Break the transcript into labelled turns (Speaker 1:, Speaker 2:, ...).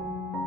Speaker 1: thank you